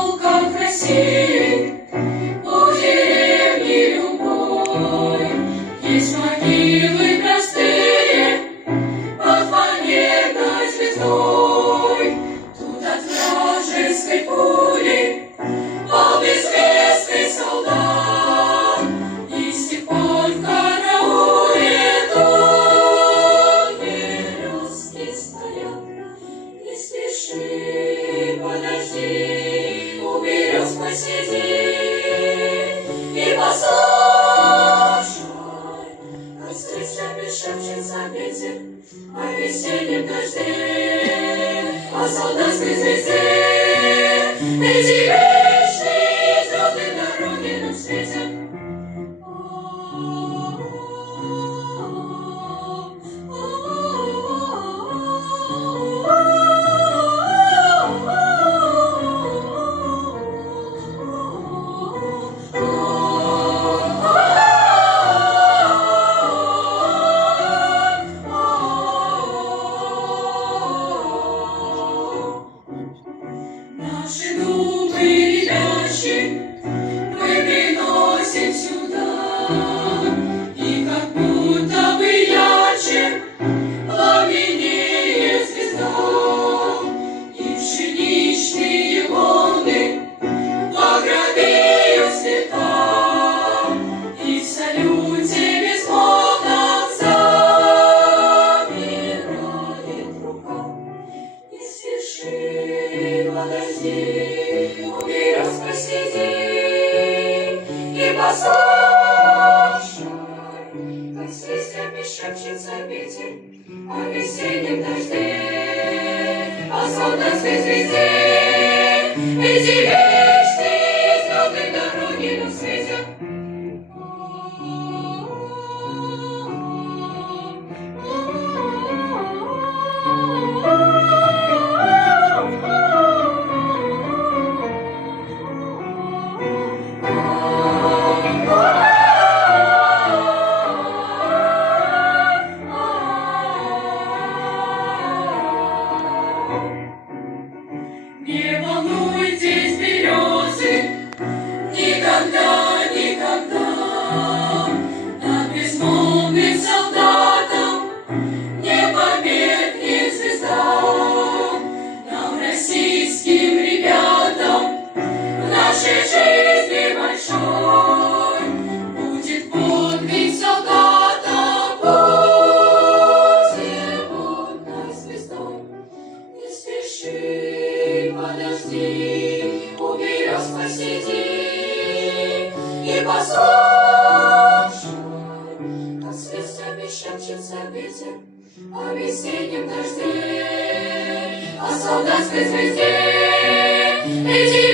поселках России, у деревни любой есть могилы простые под фанерной звездой. Тут от вражеской пули пал безвестный солдат, и с тех пор в карауле тут березки стоят. Не спеши, подожди, у берез посиди и послушай, как с крышами шепчется ветер о весеннем дожде, о солдатской звезде. Эти вечные звезды дороги нам светят. Наши думы ребячьи мы приносим сюда, и как будто бы ярче пламенеет звезда, и пшеничные луны багровеют цвета, и в салюте безмолвно замирает рука. Не спеши, подожди, у берез посиди и послушай, как с листьями шепчется ветер о весеннем дожде, о солдатской звезде. Эти вечные звезды дороги нам светят. Не волнуйтесь, березы, никогда, никогда над безмолвным солдатом не померкнет звезда. Нам, российским ребятам, в нашей жизни большой будет подвиг солдата, будет водной звездой. Не спеши, подожди, у берез посиди и послушай, как с листьями шепчется ветер о весеннем дожде, о солдатской звезде. Эти